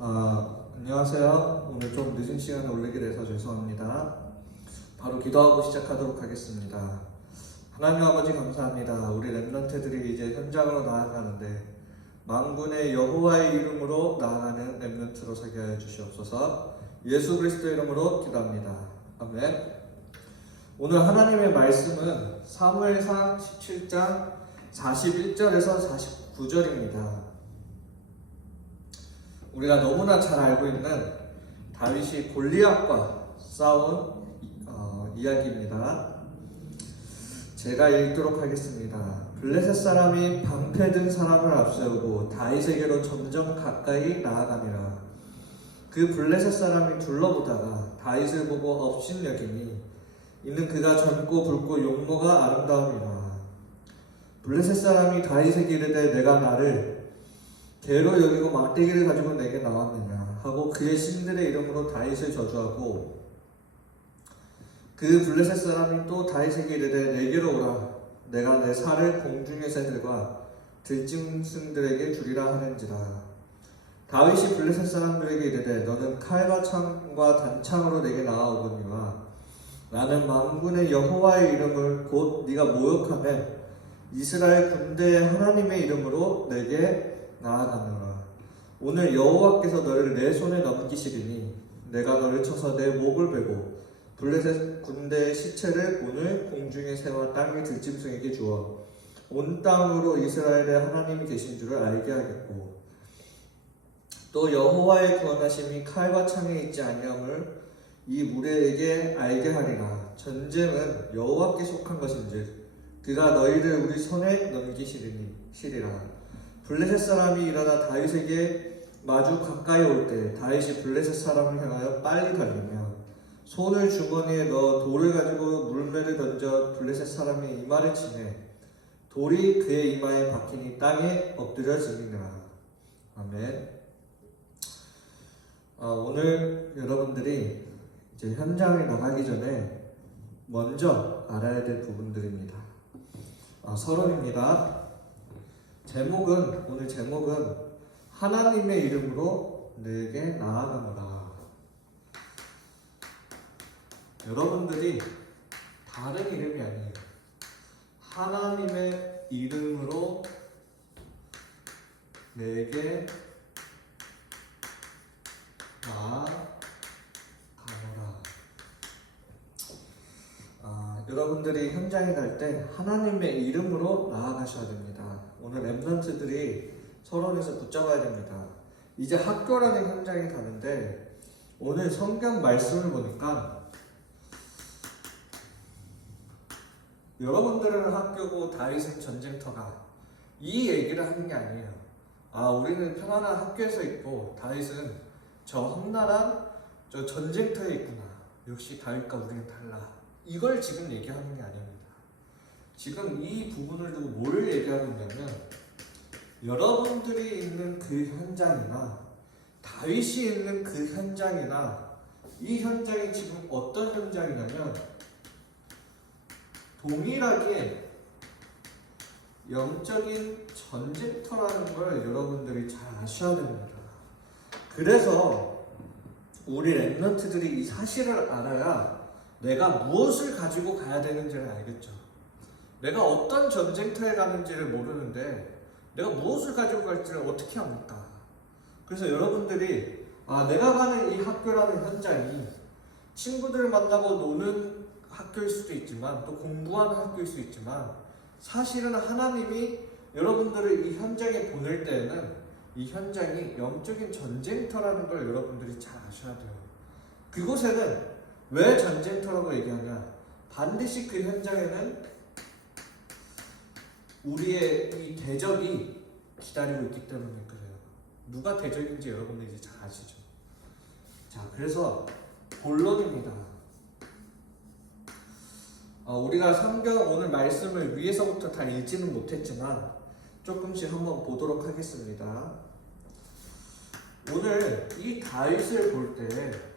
안녕하세요. 오늘 좀 늦은 시간에 올리게 돼서 죄송합니다. 바로 기도하고 시작하도록 하겠습니다. 하나님 아버지 감사합니다. 우리 렘넌트들이 이제 현장으로 나아가는데 만군의 여호와의 이름으로 나아가는 렘넌트로 서게 하여 주시옵소서. 예수 그리스도 이름으로 기도합니다. 아멘. 오늘 하나님의 말씀은 사무엘상 17장 41절에서 49절입니다. 우리가 너무나 잘 알고 있는 다윗이 골리앗과 싸운 이야기입니다. 제가 읽도록 하겠습니다. 블레셋 사람이 방패든 사람을 앞세우고 다윗에게로 점점 가까이 나아가니라. 그 블레셋 사람이 둘러보다가 다윗을 보고 업신여기니 이는 그가 젊고 붉고 용모가 아름다움이라. 블레셋 사람이 다윗에게 이르되 내가 나를 개로 여기고 막대기를 가지고 내게 나왔느냐 하고 그의 신들의 이름으로 다윗을 저주하고 그 블레셋 사람이 또 다윗에게 이르되 내게로 오라 내가 내 살을 공중의 새들과 들짐승들에게 주리라 하는지라. 다윗이 블레셋 사람들에게 이르되 너는 칼과 창과 단창으로 내게 나아오거니와 나는 만군의 여호와의 이름을 곧 네가 모욕하며 이스라엘 군대의 하나님의 이름으로 내게 나아가노라. 오늘 여호와께서 너를 내 손에 넘기시리니 내가 너를 쳐서 내 목을 베고 블레셋 군대의 시체를 오늘 공중의 새와 땅의 들짐승에게 주어 온 땅으로 이스라엘의 하나님이 계신 줄을 알게 하겠고 또 여호와의 구원하심이 칼과 창에 있지 아니함을 이 무리에게 알게 하리라. 전쟁은 여호와께 속한 것인즉 그가 너희를 우리 손에 넘기시리라. 블레셋 사람이 일어나 다윗에게 마주 가까이 올 때 다윗이 블레셋 사람을 향하여 빨리 달리며 손을 주머니에 넣어 돌을 가지고 물매를 던져 블레셋 사람의 이마를 치매 돌이 그의 이마에 박히니 땅에 엎드려 지니라. 아멘. 오늘 여러분들이 이제 현장에 나가기 전에 먼저 알아야 될 부분들입니다. 서론입니다. 오늘 제목은 하나님의 이름으로 내게 나아가노라. 여러분들이 다른 이름이 아니에요. 하나님의 이름으로 내게 나아가노라. 여러분들이 현장에 갈 때 하나님의 이름으로 나아가셔야 됩니다. 오늘 렘넌트들이 서론에서 붙잡아야 됩니다. 이제 학교라는 현장에 가는데 오늘 성경 말씀을 보니까 여러분들은 학교고 다윗은 전쟁터가 이 얘기를 하는 게 아니에요. 우리는 편안한 학교에서 있고 다윗은 저 험난한 저 전쟁터에 있구나. 역시 다윗과 우리는 달라. 이걸 지금 얘기하는 게 아닙니다. 지금 이 부분을 두고 뭘 얘기하고 있냐면 여러분들이 있는 그 현장이나 다윗이 있는 그 현장이나 이 현장이 지금 어떤 현장이냐면 동일하게 영적인 전쟁터라는 걸 여러분들이 잘 아셔야 됩니다. 그래서 우리 렘넌트들이 이 사실을 알아야 내가 무엇을 가지고 가야 되는지를 알겠죠. 내가 어떤 전쟁터에 가는지를 모르는데 내가 무엇을 가지고 갈지를 어떻게 합니까? 그래서 여러분들이 내가 가는 이 학교라는 현장이 친구들을 만나고 노는 학교일 수도 있지만 또 공부하는 학교일 수 있지만 사실은 하나님이 여러분들을 이 현장에 보낼 때에는 이 현장이 영적인 전쟁터라는 걸 여러분들이 잘 아셔야 돼요. 그곳에는 왜 전쟁터라고 얘기하냐? 반드시 그 현장에는 우리의 이 대적이 기다리고 있기 때문에 그래요. 누가 대적인지 여러분들이 이제 잘 아시죠? 자, 그래서 본론입니다. 우리가 성경 오늘 말씀을 위에서부터 다 읽지는 못했지만 조금씩 한번 보도록 하겠습니다. 오늘 이 다윗을 볼 때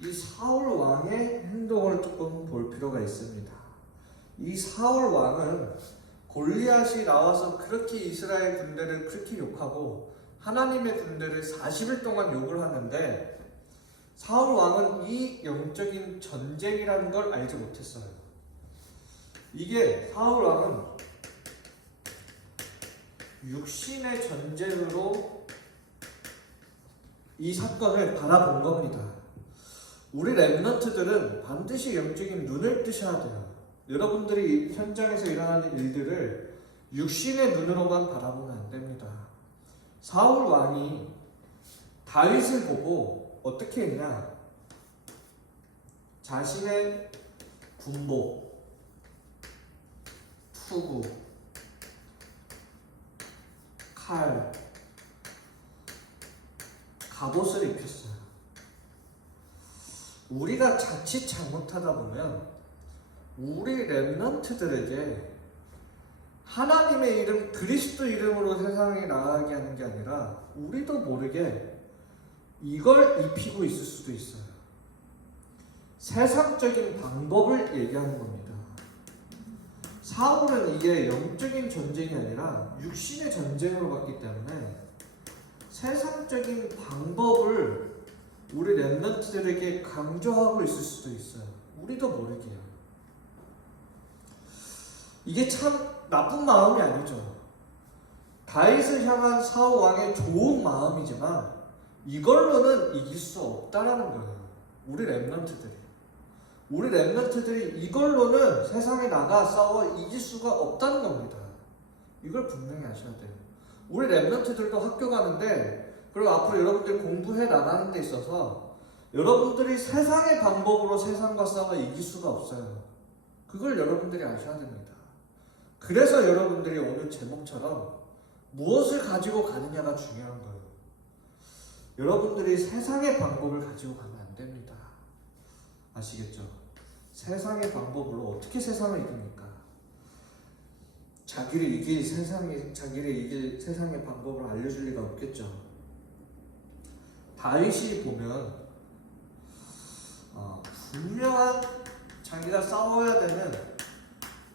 이 사울 왕의 행동을 조금 볼 필요가 있습니다. 이 사울 왕은 골리앗이 나와서 그렇게 이스라엘 군대를 그렇게 욕하고 하나님의 군대를 40일 동안 욕을 하는데 사울 왕은 이 영적인 전쟁이라는 걸 알지 못했어요. 이게 사울 왕은 육신의 전쟁으로 이 사건을 바라본 겁니다. 우리 랩런트들은 반드시 영적인 눈을 뜨셔야 돼요. 여러분들이 현장에서 일어나는 일들을 육신의 눈으로만 바라보면 안 됩니다. 사울 왕이 다윗을 보고 어떻게 했냐? 자신의 군복, 투구, 칼, 갑옷을 입혔어요. 우리가 자칫 잘못하다 보면 우리 랩런트들에게 하나님의 이름, 그리스도 이름으로 세상에 나가게 하는 게 아니라 우리도 모르게 이걸 입히고 있을 수도 있어요. 세상적인 방법을 얘기하는 겁니다. 사울은 이게 영적인 전쟁이 아니라 육신의 전쟁으로 봤기 때문에 세상적인 방법을 우리 랩런트들에게 강조하고 있을 수도 있어요. 우리도 모르게요. 이게 참 나쁜 마음이 아니죠. 다윗을 향한 사울 왕의 좋은 마음이지만 이걸로는 이길 수 없다라는 거예요. 우리 랩런트들이 이걸로는 세상에 나가 싸워 이길 수가 없다는 겁니다. 이걸 분명히 아셔야 돼요. 우리 랩런트들도 학교 가는데, 그리고 앞으로 여러분들 공부해 나가는 데 있어서 여러분들이 세상의 방법으로 세상과 싸워 이길 수가 없어요. 그걸 여러분들이 아셔야 됩니다. 그래서 여러분들이 오늘 제목처럼 무엇을 가지고 가느냐가 중요한 거예요. 여러분들이 세상의 방법을 가지고 가면 안 됩니다. 아시겠죠? 세상의 방법으로 어떻게 세상을 이깁니까? 자기를 이길 세상의 방법을 알려줄 리가 없겠죠. 다윗이 보면 분명한 자기가 싸워야 되는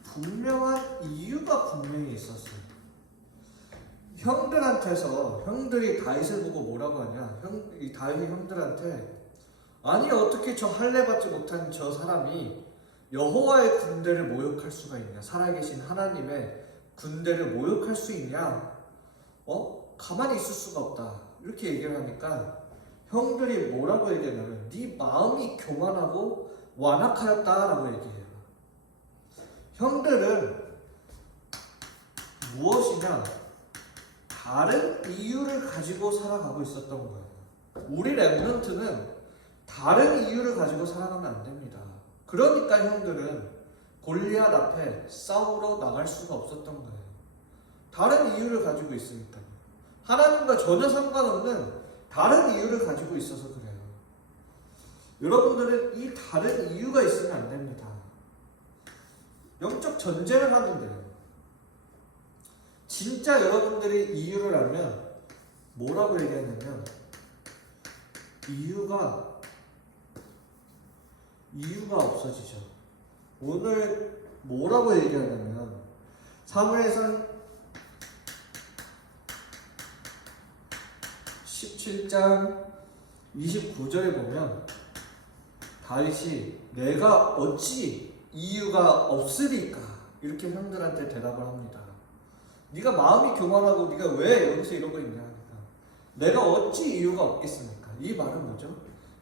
분명한 이유가 분명히 있었어요. 형들이 다윗을 보고 뭐라고 하냐? 이 다윗이 형들한테, 아니 어떻게 저 할례 받지 못한 저 사람이 여호와의 군대를 모욕할 수가 있냐? 살아계신 하나님의 군대를 모욕할 수 있냐? 가만히 있을 수가 없다. 이렇게 얘기를 하니까 형들이 뭐라고 얘기하냐면 네 마음이 교만하고 완악하였다라고 얘기해요. 형들은 무엇이냐? 다른 이유를 가지고 살아가고 있었던 거예요. 우리 랩런트는 다른 이유를 가지고 살아가면 안 됩니다. 그러니까 형들은 골리앗 앞에 싸우러 나갈 수가 없었던 거예요. 다른 이유를 가지고 있으니까요. 하나님과 전혀 상관없는 다른 이유를 가지고 있어서 그래요. 여러분들은 이 다른 이유가 있으면 안 됩니다. 영적 전쟁을 하는데요. 진짜 여러분들이 이유를 알면 뭐라고 얘기하냐면 이유가 없어지죠. 오늘 뭐라고 얘기하냐면 사무엘상 17장 29절에 보면 다윗이 내가 어찌 이유가 없으리까 이렇게 형들한테 대답을 합니다. 네가 마음이 교만하고 네가 왜 여기서 이러고 있냐 하니까 내가 어찌 이유가 없겠습니까? 이 말은 뭐죠?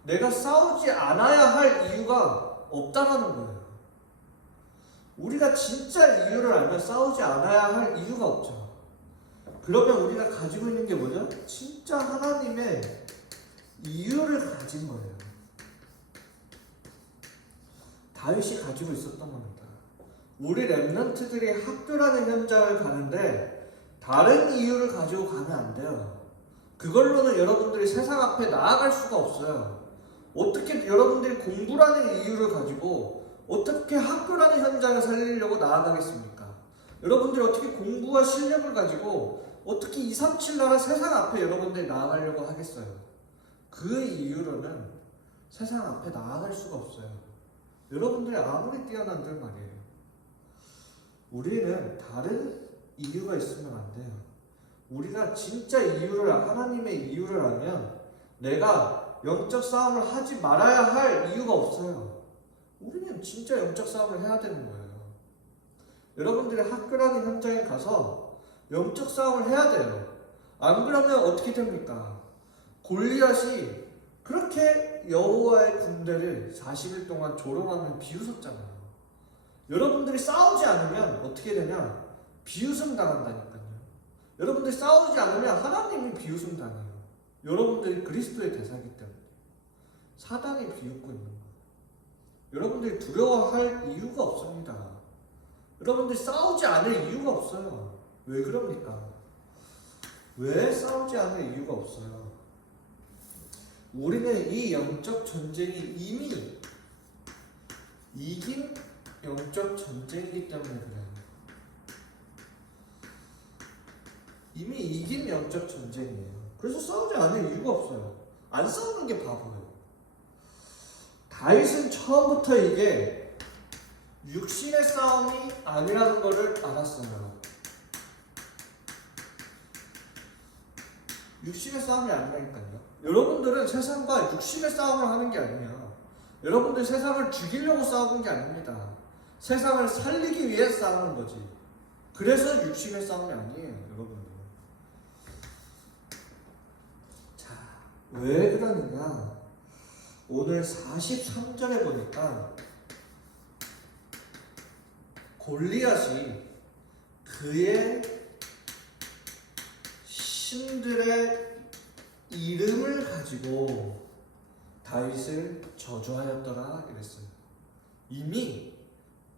내가 싸우지 않아야 할 이유가 없다라는 거예요. 우리가 진짜 이유를 알면 싸우지 않아야 할 이유가 없죠. 그러면 우리가 가지고 있는 게 뭐죠? 진짜 하나님의 이유를 가진 거예요. 다윗이 가지고 있었던 겁니다. 우리 랩런트들이 학교라는 현장을 가는데 다른 이유를 가지고 가면 안 돼요. 그걸로는 여러분들이 세상 앞에 나아갈 수가 없어요. 어떻게 여러분들이 공부라는 이유를 가지고 어떻게 학교라는 현장을 살리려고 나아가겠습니까? 여러분들이 어떻게 공부와 실력을 가지고 어떻게 237 나라 세상 앞에 여러분들이 나아가려고 하겠어요? 그 이유로는 세상 앞에 나아갈 수가 없어요. 여러분들이 아무리 뛰어난들 말이에요. 우리는 다른 이유가 있으면 안 돼요. 우리가 진짜 하나님의 이유를 알면 내가 영적 싸움을 하지 말아야 할 이유가 없어요. 우리는 진짜 영적 싸움을 해야 되는 거예요. 여러분들이 학교라는 현장에 가서 영적 싸움을 해야 돼요. 안 그러면 어떻게 됩니까? 골리앗이 그렇게 여호와의 군대를 40일 동안 조롱하며 비웃었잖아요. 여러분들이 싸우지 않으면 어떻게 되냐? 비웃음 당한다니까요. 여러분들이 싸우지 않으면 하나님이 비웃음 당해요. 여러분들이 그리스도의 대사이기 때문에 사단이 비웃고 있는 거예요. 여러분들이 두려워할 이유가 없습니다. 여러분들이 싸우지 않을 이유가 없어요. 왜 그럽니까? 왜 싸우지 않을 이유가 없어요? 우리는 이 영적 전쟁이 이미 이긴 영적 전쟁이기 때문에 그래요. 이미 이긴 영적 전쟁이에요. 그래서 싸우지 않을 이유가 없어요. 안 싸우는 게 바보예요. 다윗은 처음부터 이게 육신의 싸움이 아니라는 것을 알았어요. 육신의 싸움이 아니라니까요. 여러분들은 세상과 육신의 싸움을 하는 게 아니에요. 여러분들 세상을 죽이려고 싸우는 게 아닙니다. 세상을 살리기 위해 싸우는 거지. 그래서 육신의 싸움이 아니에요, 여러분들. 자, 왜 그러느냐? 오늘 43절에 보니까 골리앗이 그의 신들의 이름을 가지고 다윗을 저주하였더라 이랬어요. 이미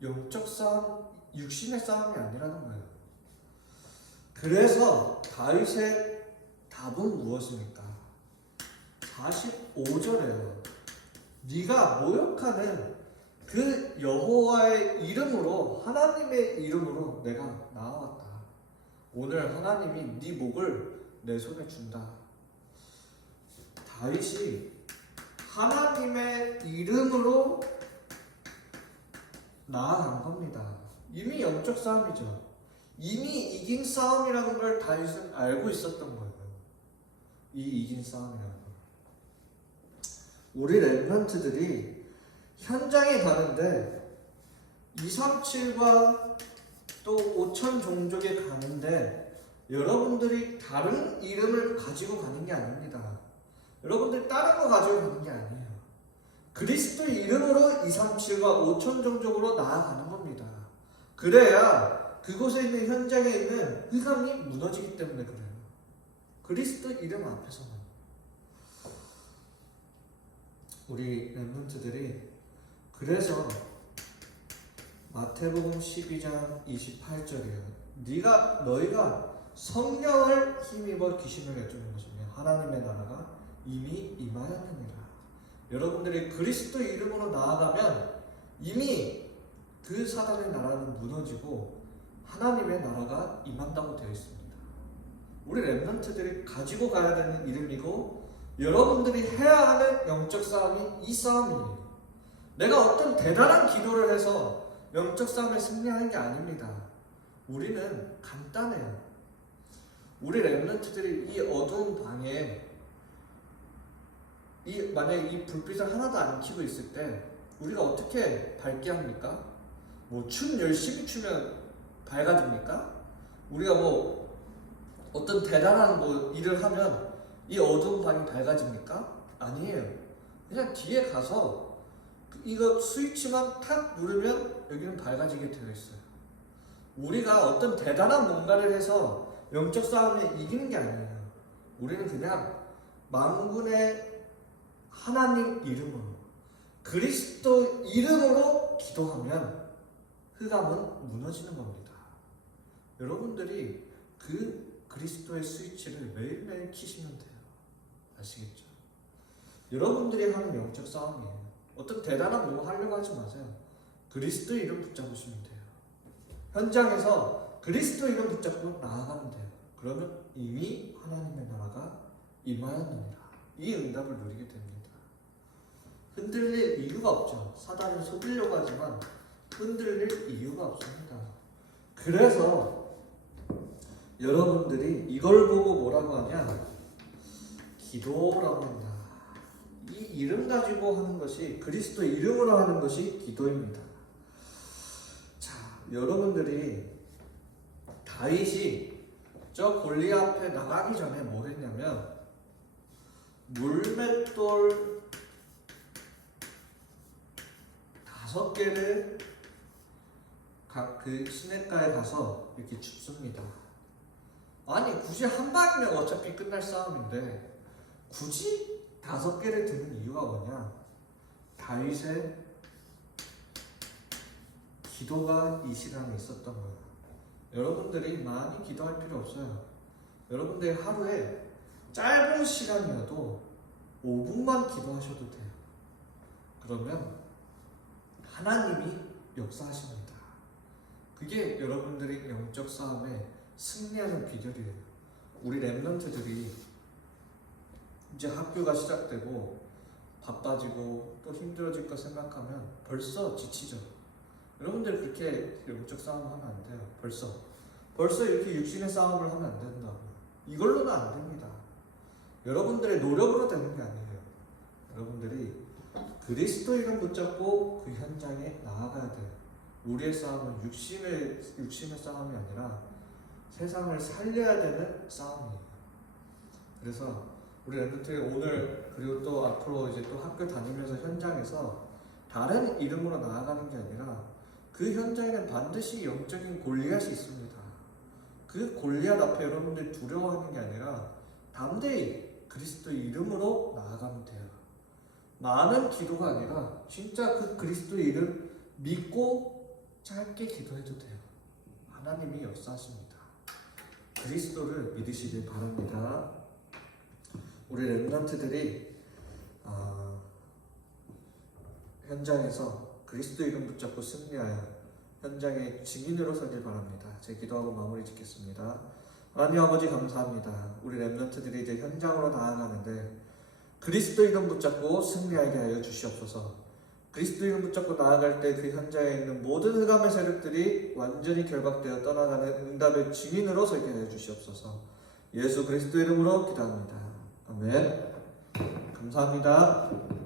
영적 싸움, 육신의 싸움이 아니라는 거예요. 그래서 다윗의 답은 무엇입니까? 45절에요. 네가 모욕하는 그 여호와의 이름으로, 하나님의 이름으로 내가 나아왔다. 오늘 하나님이 네 목을 내 손에 준다. 다윗이 하나님의 이름으로 나아간 겁니다. 이미 영적 싸움이죠. 이미 이긴 싸움이라는 걸 다윗은 알고 있었던 거예요. 이 이긴 싸움이라는 걸. 우리 랩런트들이 현장에 가는데 237과 또 5천 종족에 가는데 여러분들이 다른 이름을 가지고 가는 게 아닙니다. 여러분들이 다른 거 가지고 가는 게 아니에요. 그리스도 이름으로 237과 5천 종족으로 나아가는 겁니다. 그래야 그곳에 있는 현장에 있는 흑암이 무너지기 때문에 그래요. 그리스도 이름 앞에서만. 우리 랩런트들이 그래서 마태복음 12장 28절이에요. 너희가 성령을 힘입어 귀신을 내쫓는 것이며 하나님의 나라가 이미 임하였느니라. 여러분들이 그리스도 이름으로 나아가면 이미 그 사단의 나라는 무너지고 하나님의 나라가 임한다고 되어 있습니다. 우리 랩런트들이 가지고 가야 되는 이름이고 여러분들이 해야 하는 영적 싸움이 이 싸움이에요. 내가 어떤 대단한 기도를 해서 영적 싸움에 승리하는 게 아닙니다. 우리는 간단해요. 우리 랩런트들이 이 어두운 방에 만약에 이 불빛을 하나도 안 켜고 있을 때 우리가 어떻게 밝게 합니까? 뭐 춤 열심히 추면 밝아집니까? 우리가 뭐 어떤 대단한 뭐 일을 하면 이 어두운 방이 밝아집니까? 아니에요. 그냥 뒤에 가서 이거 스위치만 탁 누르면 여기는 밝아지게 되어 있어요. 우리가 어떤 대단한 뭔가를 해서 영적 싸움에 이기는 게 아니에요. 우리는 그냥 만군의 하나님 이름으로, 그리스도 이름으로 기도하면 흑암은 무너지는 겁니다. 여러분들이 그 그리스도의 스위치를 매일매일 켜시면 돼요. 아시겠죠? 여러분들이 하는 영적 싸움이에요. 어떤 대단한 뭐 하려고 하지 마세요. 그리스도 이름 붙잡으시면 돼요. 현장에서 그리스도 이름 붙잡고 나아가면 돼요. 그러면 이미 하나님의 나라가 임하였느니라. 이 응답을 누리게 됩니다. 흔들릴 이유가 없죠. 사단을 속이려고 하지만 흔들릴 이유가 없습니다. 그래서 여러분들이 이걸 보고 뭐라고 하냐? 기도라고 한다. 이 이름 가지고 하는 것이, 그리스도 이름으로 하는 것이 기도입니다. 자, 여러분들이 다윗이 저 골리앗 앞에 나가기 전에 뭐 했냐면 물맷돌 5개를 각 그 시냇가에 가서 이렇게 줍습니다. 아니 굳이 한 방이면 어차피 끝날 싸움인데 굳이 5개를 드는 이유가 뭐냐? 다윗의 기도가 이 시간에 있었던 거예요. 여러분들이 많이 기도할 필요 없어요. 여러분들이 하루에 짧은 시간이어도 5분만 기도하셔도 돼요. 그러면 하나님이 역사하십니다. 그게 여러분들이 영적 싸움에 승리하는 비결이에요. 우리 랩런트들이 이제 학교가 시작되고 바빠지고 또 힘들어질 거 생각하면 벌써 지치죠. 여러분들 그렇게 영적 싸움을 하면 안 돼요. 벌써 이렇게 육신의 싸움을 하면 안 된다고요. 이걸로는 안 됩니다. 여러분들의 노력으로 되는 게 아니에요. 여러분들이 그리스도 이름 붙잡고 그 현장에 나아가야 돼요. 우리의 싸움은 육신의 싸움이 아니라 세상을 살려야 되는 싸움이에요. 그래서 우리 랩런트들이 오늘 그리고 또 앞으로 이제 또 학교 다니면서 현장에서 다른 이름으로 나아가는 게 아니라 그 현장에는 반드시 영적인 골리앗이 있습니다. 그 골리앗 앞에 여러분들이 두려워하는 게 아니라 담대히 그리스도 이름으로 나아가면 돼요. 많은 기도가 아니라 진짜 그 그리스도 이름 믿고 짧게 기도해도 돼요. 하나님이 역사하십니다. 그리스도를 믿으시길 바랍니다. 우리 랩런트들이 현장에서 그리스도 이름 붙잡고 승리하여 현장의 증인으로 서길 바랍니다. 제 기도하고 마무리 짓겠습니다. 하나님 아버지 감사합니다. 우리 랩런트들이 이제 현장으로 나아가는데 그리스도 이름 붙잡고 승리하게 하여 주시옵소서. 그리스도 이름 붙잡고 나아갈 때 그 현장에 있는 모든 흑암의 세력들이 완전히 결박되어 떠나가는 응답의 증인으로 서게 하여 주시옵소서. 예수 그리스도 이름으로 기도합니다. 아멘. 감사합니다.